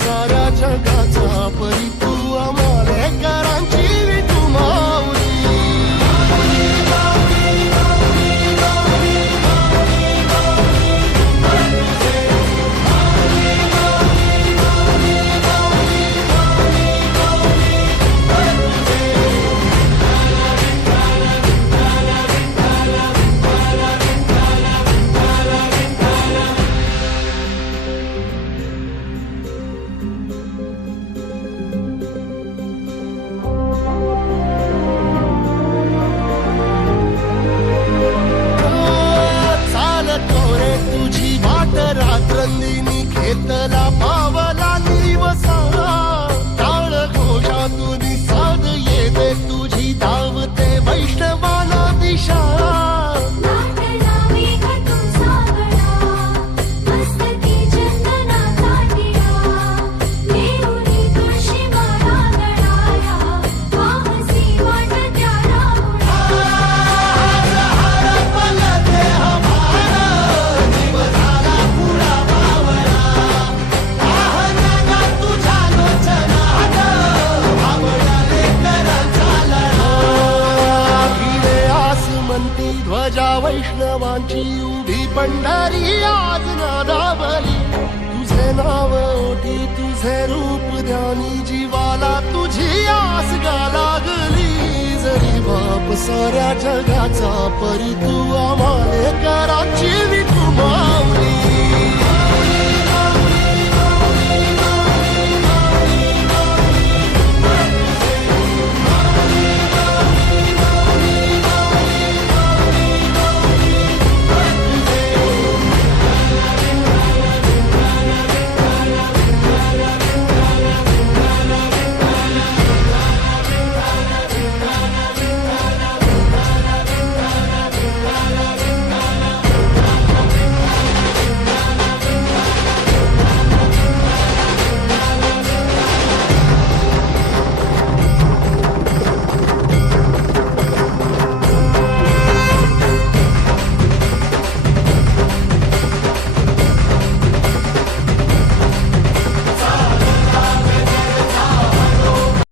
साऱ्या जगाचा परी तू आम्हाला करांची विठू माऊली. रात्रंदिनी घेतला पावला निवसा टाळ घोषातून साध येते तुझी धावते वैष्णवाला दिशा. ध्वजा वैष्णवांची उभी पंढरी आज नादावली. तुझे नाव ओठी तुझे रूप ध्यानी जीवाला तुझी आस गा लागली. जरी बाप साऱ्या जगाचा परी तू आम्हाला कराची विठू माऊली.